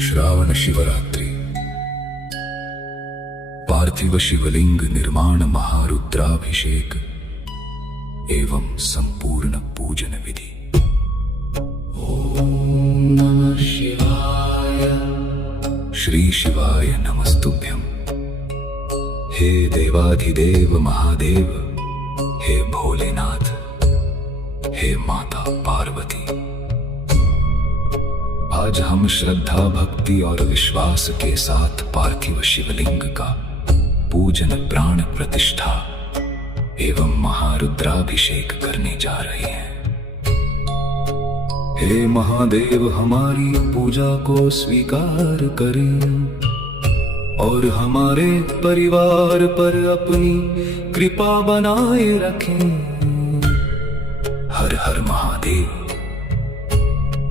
श्रावण शिवरात्रि पार्थिव शिवलिंग निर्माण महारुद्राभिषेक एवं संपूर्ण पूजन विधि। ओम नमः शिवाय। श्री शिवाय नमस्तुभ्यं। हे देवाधिदेव महादेव, हे भोलेनाथ, हे माता पार्वती। आज हम श्रद्धा भक्ति और विश्वास के साथ पार्थिव शिवलिंग का पूजन, प्राण प्रतिष्ठा एवं महारुद्राभिषेक करने जा रहे हैं। हे महादेव, हमारी पूजा को स्वीकार करें और हमारे परिवार पर अपनी कृपा बनाए रखें। हर हर महादेव।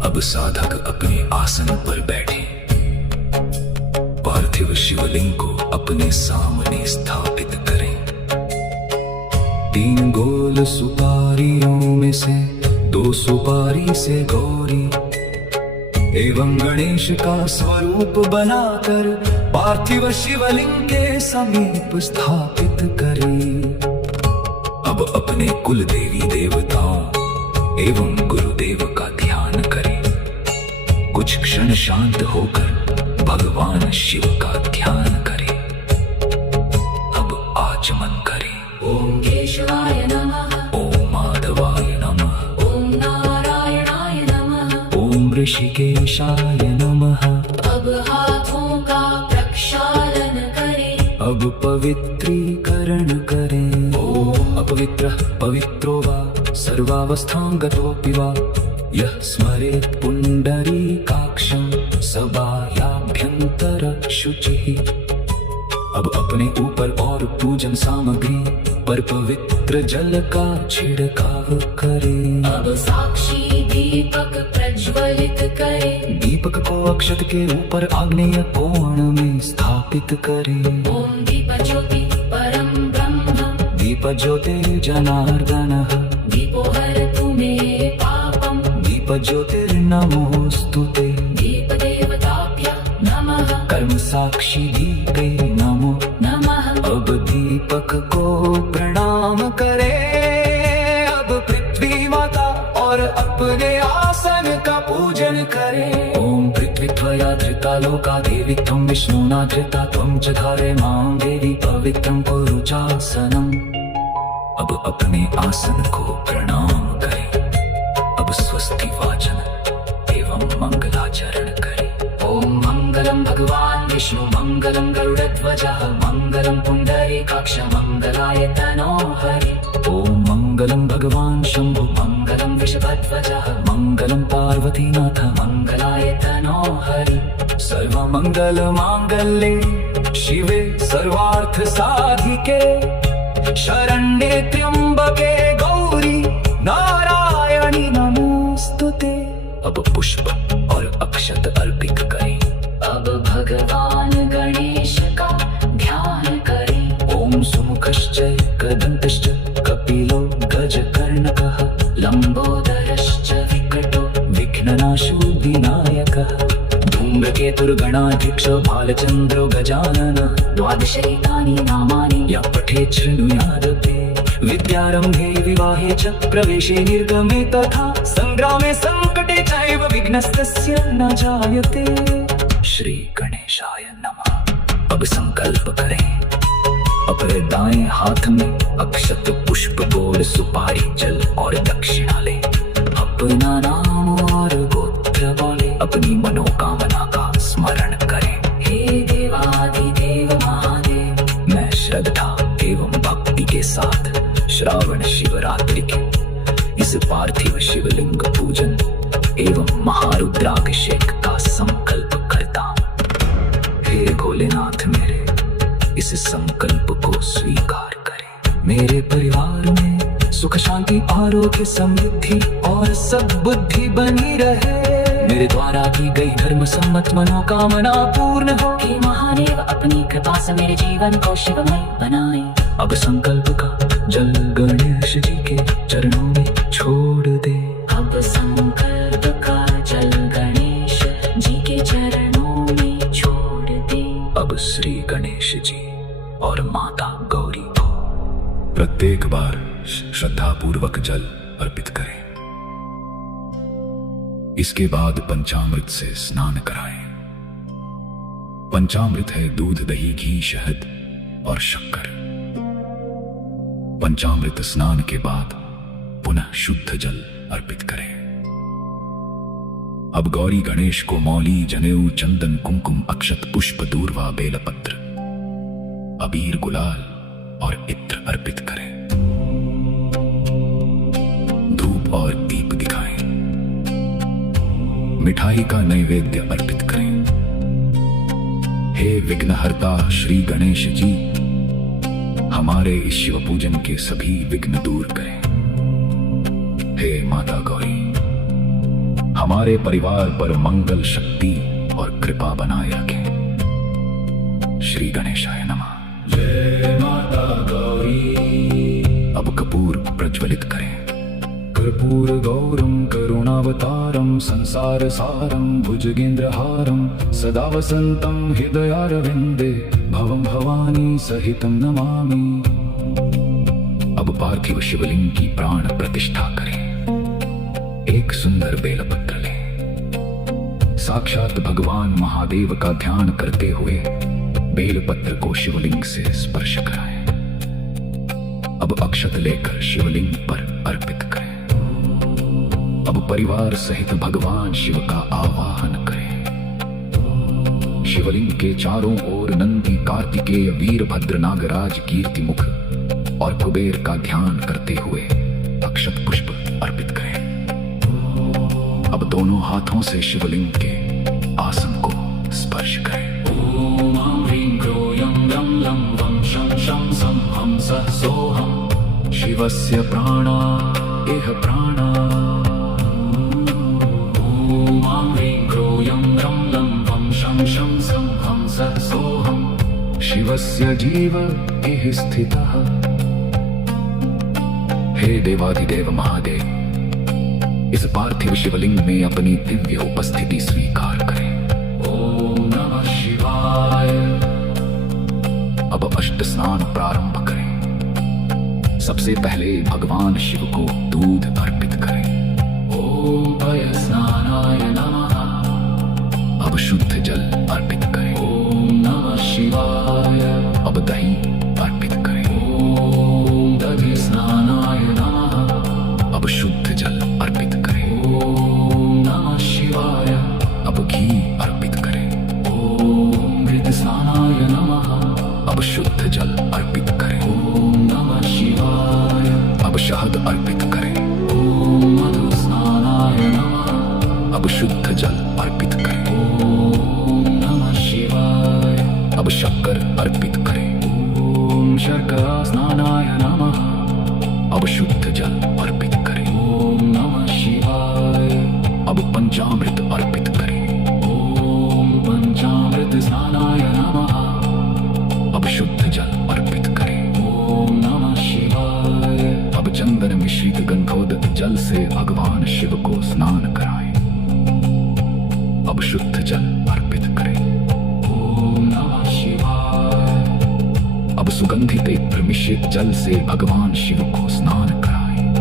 अब साधक अपने आसन पर बैठे, पार्थिव शिवलिंग को अपने सामने स्थापित करें। 3 गोल सुपारियों में से 2 सुपारी से गौरी एवं गणेश का स्वरूप बनाकर पार्थिव शिवलिंग के समीप स्थापित करें। अब अपने कुल देवी देवताओं एवं गुरुदेव का ध्यान करें। कुछ क्षण शांत होकर भगवान शिव का ध्यान करें। अब आचमन करें। ओम केशवाय नमः, ओम माधवाय नमः, ओम नारायणाय नमः, ओम ऋषिकेशाय नमः। अब हाथों का प्रक्षालन करें। अब पवित्रीकरण करें। ओम अपवित्रः पवित्रो वा सर्वावस्थां गतोऽपि वा यः स्मरेत् पुंडरीकाक्षं सबाह्याभ्यंतर शुचिः। अब अपने ऊपर और पूजन सामग्री पर पवित्र जल का छिड़काव करें। अब साक्षी दीपक प्रज्वलित करें। दीपक को अक्षत के ऊपर आग्नेय कोण में स्थापित करें। ओम दीप ज्योति परम ब्रह्म, दीप ज्योतिर्जनार्दनः, दीपो हरतु मे पापम, दीप ज्योतिर्नमोस्तुते। दीप देवताभ्य नमः, कर्म साक्षी दीपे नमो नमः। अब दीपक को प्रणाम करें। अब पृथ्वी माता और अपने आसन का पूजन करें। ओम पृथ्वी त्वया धृता लोका देवी त्वं विष्णुना धृता त्वं च धारय मां देवी पवित्रं कुरु चासनम्। अब अपने आसन को प्रणाम करें। अब स्वस्ति वाचन एवं मंगलाचरण करें। ओम मंगलम भगवान विष्णु, मंगलम गरुड़ध्वजः, मंगलम पुंडरीकाक्ष, मंगलाय तनो हरि। ओम मंगलम भगवान शंभु, मंगलम वृषभध्वजः, मंगलम पार्वतीनाथ, मंगलाय तनो हरि। सर्वमंगल मांगल्ये शिवे सर्वार्थ साधिके, शरण्ये त्र्यंबके गौरी नारायणी नमोस्तुते। अब पुष्प और अक्षत अर्पित करें। अब भगवान गणेश का ध्यान करें। ओम सुमुखश्च कदन्तश्च कपिलो गजकर्णकः, लंबोदरश्च विकटो विघ्ननाशो विनायकः, धूम्रकेतुर्गणाध्यक्ष भालचन्द्रो गजानन। 12 नामानि या पठेत् शृणुयादपि। विद्यारम्भे विवाहे च प्रवेशे निर्गमे तथा संग्रामे संकटे चैव विघ्नस्तस्य न जायते। श्री गणेशाय नमः। अब संकल्प करें। अपने दाएं हाथ में अक्षत पुष्प गोल सुपारी जल और दक्षिणा लें। अपना नाम और गोत्र बोले। अपनी मनोकामना का स्मरण करें। हे देवाधिदेव महादेव, मैं श्रद्धा एवं भक्ति के साथ श्रावण शिवरात्रि के इस पार्थिव शिवलिंग पूजन एवं महारुद्राभिषेक का संकल्प करता हूं। हे भोलेनाथ, मेरे इस संकल्प को स्वीकार करें। मेरे परिवार में सुख शांति आरोग्य समृद्धि और सद्बुद्धि बनी रहे। मेरे द्वारा की गई धर्म सम्मत मनोकामना पूर्ण हो। हे महादेव, अपनी कृपा से मेरे जीवन को शिवमय बनाए। अब संकल्प का जल गणेश जी के चरणों में छोड़ दे। अब जल अर्पित करें। इसके बाद पंचामृत से स्नान कराएं। पंचामृत है दूध, दही, घी, शहद और शक्कर। पंचामृत स्नान के बाद पुनः शुद्ध जल अर्पित करें। अब गौरी गणेश को मौली, जनेऊ, चंदन, कुमकुम, अक्षत, पुष्प, दूर्वा, बेलपत्र, अबीर, गुलाल और इत्र अर्पित करें। धूप और दीप दिखाएं। मिठाई का नैवेद्य अर्पित करें। हे विघ्नहर्ता श्री गणेश जी, हमारे इस शिव पूजन के सभी विघ्न दूर करें। हे माता गौरी, हमारे परिवार पर मंगल, शक्ति और कृपा बनाए रखें। श्री गणेशाय नमः। जय माता गौरी। अब कपूर प्रज्वलित करें। कर्पूर गौरम करुणावतारम संसार सारम भुजगेंद्रहारम सदा वसंतम हृदयारविंदे भवं भवानी सहितं नमामि। अब पार्थिव शिवलिंग की प्राण प्रतिष्ठा करें। एक सुंदर बेलपत्र लें। साक्षात भगवान महादेव का ध्यान करते हुए बेलपत्र को शिवलिंग से स्पर्श कराएं। अब अक्षत लेकर शिवलिंग पर अर्पित करें। अब परिवार सहित भगवान शिव का आवाहन करें। शिवलिंग के चारों ओर नंदी, कार्तिकेय, वीरभद्र, नागराज, कीर्तिमुख और कुबेर का ध्यान करते हुए अक्षत पुष्प अर्पित करें। अब दोनों हाथों से शिवलिंग के आसन को स्पर्श करें। ओम ह्रीं क्रोयं रं लं वं शं शं सं हं सः सोऽहं शिवस्य प्राणा इह प्राणा। ओम ह्रीं क्रोयं रं लं वं शं शं सं हं सः सोऽहं शिवस्य जीव इह स्थितः। हे देवाधिदेव महादेव, इस पार्थिव शिवलिंग में अपनी दिव्य उपस्थिति स्वीकार करें। ओम नमः शिवाय। अब अष्ट स्नान प्रारंभ करें। सबसे पहले भगवान शिव को दूध अर्पित करें। ओम पय स्नानाय नमः। अब शुद्ध जल अर्पित करें। ओम नमः शिवाय। अब दही अर्पित करें। ओम दधि स्नानाय नमः। अब शुद्ध जल अर्पित करें। ओम नमः शिवाय। अब घी अर्पित करें। ओम घृत स्नानाय नमः। अब शुद्ध जल अर्पित करें। ओम नमः शिवाय। अब शहद अर्पित करें। ओम मधु स्नानाय नमः। अब शुद्ध जल अर्पित करें। ओम नमः शिवाय। अब शक्कर अर्पित करें। ओम शर्करा स्नानाय नमः। अब शुद्ध जल अर्पित करें। ओम नमः शिवाय। अब पंचामृत अर्पित करें। ओम पंचामृत स्नानाय नमः। अब शुद्ध जल अर्पित करें। ओम नमः शिवाय। अब चंदन मिश्रित गंधोदक जल से भगवान शिव को स्नान कराएं। अब शुद्ध जल अर्पित करें। ओम नमः शिवाय। अब सुगंधित इत्र मिश्रित जल से भगवान शिव को स्नान कराएं।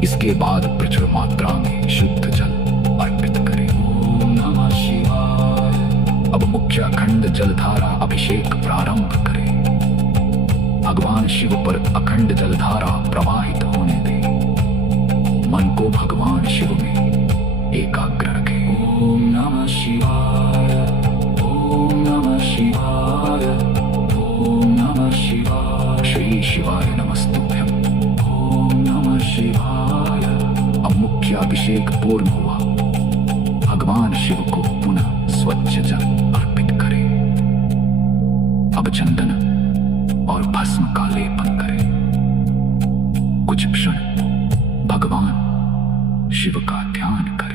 इसके बाद प्रचुर मात्रा में शुद्ध जल अर्पित करें। ओम नमः शिवाय। अब मुख्य अखंड जलधारा अभिषेक प्रारंभ करें। भगवान शिव पर अखंड जलधारा प्रवाहित होने दें। मन को भगवान शिव में एकाग्र रखें। ओम नमः शिवाय। ओम नमः शिवाय। ओम नमः शिवाय। श्री शिवाय नमस्तुभ्यं। ओम नमः शिवाय। अब मुख्य अभिषेक पूर्ण हुआ। भगवान शिव को पुनः स्वच्छ जल अर्पित करें। अब चंदन और भस्म का लेपन करें। कुछ क्षण भगवान शिव का ध्यान करें।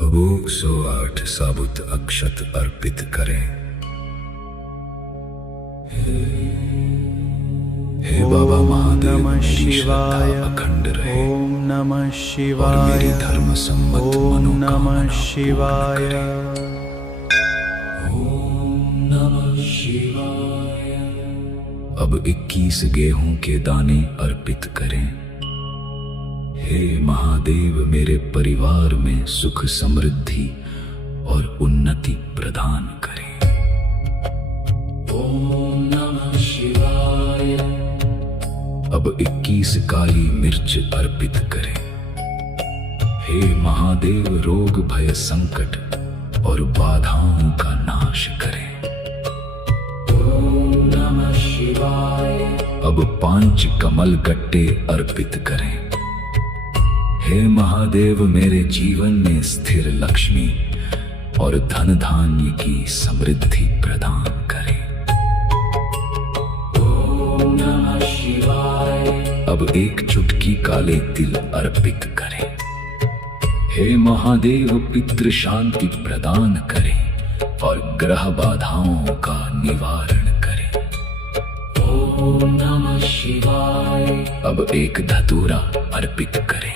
अब 108 साबुत अक्षत अर्पित करें। हे बाबा महादेव, मेरी श्रद्धा अखंड रहे। ओम नमः शिवाय। और मेरी धर्म सम्मत ओम मनोकामना नमः शिवाय। पूर्ण करे। अब 21 गेहूं के दाने अर्पित करें। हे महादेव, मेरे परिवार में सुख समृद्धि और उन्नति प्रदान करें। ओम नमः शिवाय। अब 21 काली मिर्च अर्पित करें। हे महादेव, रोग भय संकट और बाधाओं का नाश करें। ओम नमः शिवाय। अब 5 कमल गट्टे अर्पित करें। हे महादेव, मेरे जीवन में स्थिर लक्ष्मी और धन धान्य की समृद्धि प्रदान करें। ओम नमः शिवाय। अब 1 चुटकी काले तिल अर्पित करें। हे महादेव, पितृ शांति प्रदान करें और ग्रह बाधाओं का निवारण करें। ओम नमः शिवाय। अब 1 धतूरा अर्पित करें।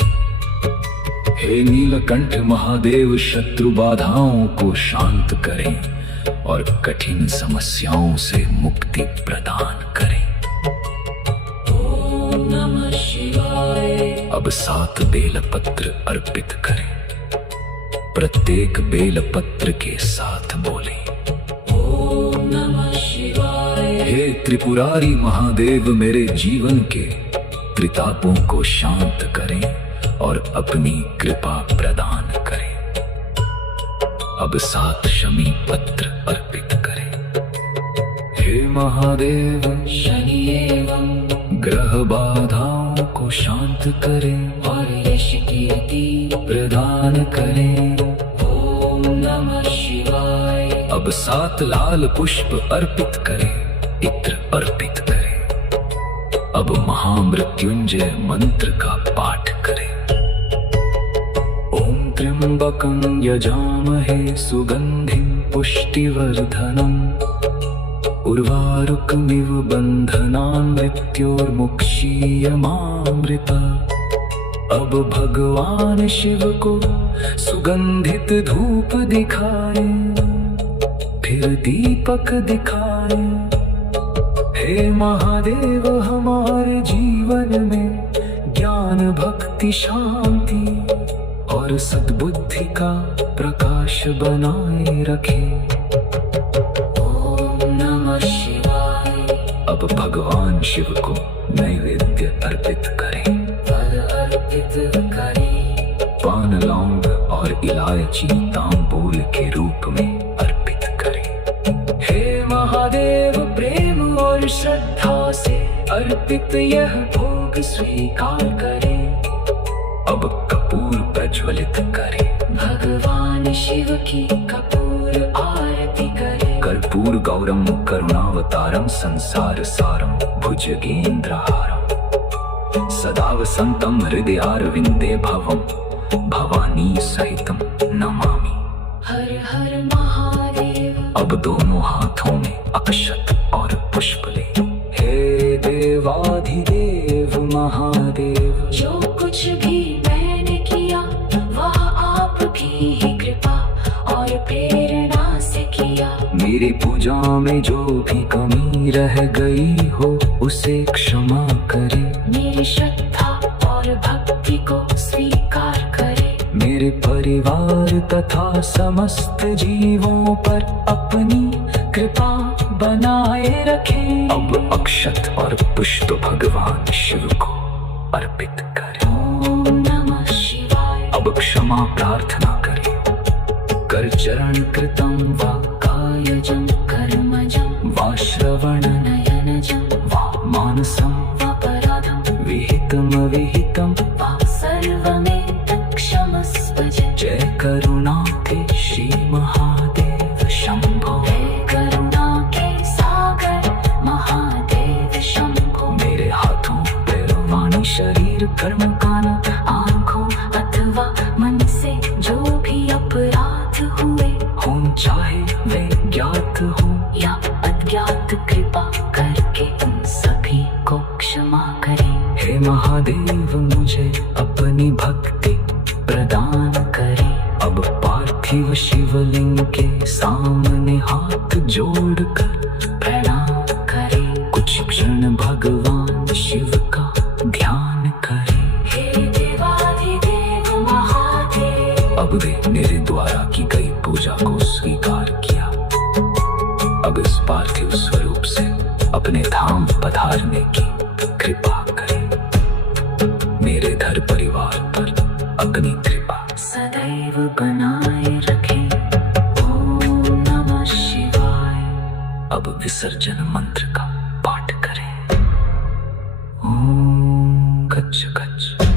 हे नीलकंठ महादेव, शत्रु बाधाओं को शांत करें और कठिन समस्याओं से मुक्ति प्रदान करें। ओम नमः शिवाय। अब 7 बेलपत्र अर्पित करें। प्रत्येक बेलपत्र के साथ बोलें, ओम नमः शिवाय। हे त्रिपुरारी महादेव, मेरे जीवन के त्रितापों को शांत करें और अपनी कृपा प्रदान करें। अब 7 शमी पत्र अर्पित करें। हे महादेव, शनि एवं ग्रह बाधाओं को शांत करें और यश कीर्ति प्रदान करें। ओम नमः शिवाय। अब 7 लाल पुष्प अर्पित करें, इत्र अर्पित करें। अब महामृत्युंजय मंत्र का पाठ करें। ओम त्र्यंबकं यजामहे सुगंधिं पुष्टिवर्धनम् उर्वारुकमिव बंधनान् मृत्योर्मुक्षीयमामृता। अब भगवान शिव को सुगंधित धूप दिखाए, फिर दीपक दिखाए। हे महादेव, हमारे जीवन में ज्ञान भक्ति शांति और सद्बुद्धि का प्रकाश बनाए रखें। ओम नमः शिवाय। अब भगवान शिव को नैवेद्य अर्पित करें। फल अर्पित करें। पान, लौंग और इलायची तांबूल के रूप में अर्पित करें। हे महादेव, प्रेम और श्रद्धा से अर्पित यह भोग स्वीकार करें। अब कपूर प्रज्वलित करें। भगवान शिव की कपूर आरती करें। कर्पूर गौरम करुणावतारम संसार सारम भुजगेंद्रहारम सदा वसंतम हृदयारविंदे भवम भवानी सहितम नमामि। हर हर महादेव। अब दोनों हाथों में अक्षत और पुष्प ले। हे देवाधिदेव महादेव, जो कुछ भी मैंने किया वह आपकी ही कृपा और प्रेरणा से किया। मेरी पूजा में जो भी कमी रह गई हो उसे क्षमा करे। मेरी श्रद्धा और भक्ति को स्वीकार करे। मेरे परिवार तथा समस्त जीवों पर अपनी कृपा बनाए रखें। अब अक्षत और पुष्प भगवान शिव को अर्पित करें। ओम नमः शिवाय। अब क्षमा प्रार्थना करें। कर चरण कृतं वा कायजं कर्मजं वा श्रवण नयनजं वा मानसं वापराधं विहितम विहितम वा सर्वमेतत् क्षमस्व। जय करुणा के श्री महादेव शंभो। हे करुणा के सागर महादेव शंभो। मेरे हाथों पैरों वाणी शरीर कर्म कान आँखों अथवा मन से जो भी अपराध हुए हों, चाहे वे ज्ञात हो या अज्ञात, कृपा करके उन सभी को क्षमा करें। हे महादेव, मुझे अपनी भक्ति प्रदान करें। अब पार्थिव शिवलिंग के सामने हाथ जोड़कर अब इस पार्थिव स्वरूप से अपने धाम पधारने की कृपा करें। मेरे घर परिवार पर अपनी कृपा सदैव बनाए रखें। ओम नमः शिवाय। अब विसर्जन मंत्र का पाठ करें। ओम गच्छ गच्छ।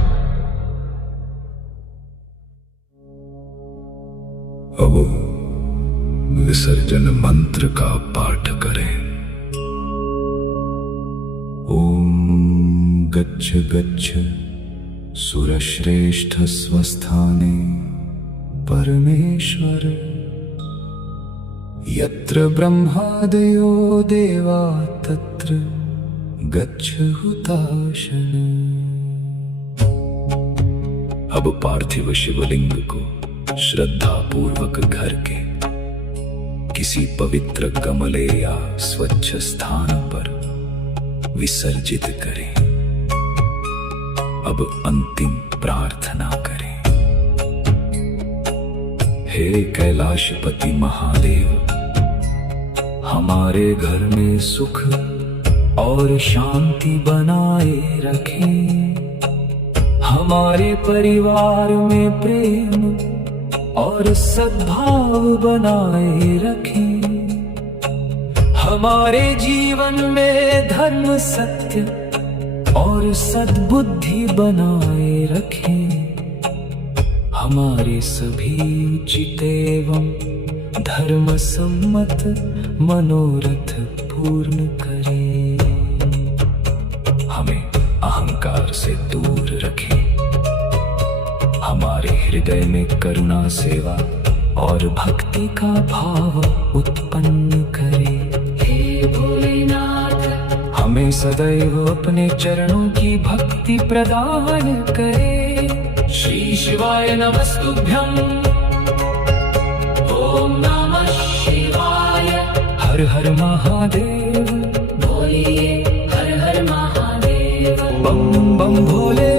अब विसर्जन मंत्र का पाठ करें। ओम गच्छ गच्छ सुरश्रेष्ठ स्वस्थाने परमेश्वर यत्र ब्रह्मादयो देवा तत्र गच्छ हुताशन। अब पार्थिव शिवलिंग को श्रद्धा पूर्वक घर के किसी पवित्र गमले या स्वच्छ स्थान पर विसर्जित करें। अब अंतिम प्रार्थना करें। हे कैलाशपति महादेव, हमारे घर में सुख और शांति बनाए रखें। हमारे परिवार में प्रेम और सद्भाव बनाए रखें। हमारे जीवन में धर्म, सत्य और सद्बुद्धि बनाए रखें। हमारे सभी उचित एवं धर्म सम्मत मनोरथ पूर्ण करें। हमें अहंकार से दूर रखें। हमारे हृदय में करुणा, सेवा और भक्ति का भाव उत्पन्न करें। हे भोलेनाथ, हमें सदैव अपने चरणों की भक्ति प्रदान करे। श्री शिवाय नमस्तुभ्यं। ओम नमः शिवाय। हर हर महादेव। बोलिए हर हर महादेव। बम बम भोले।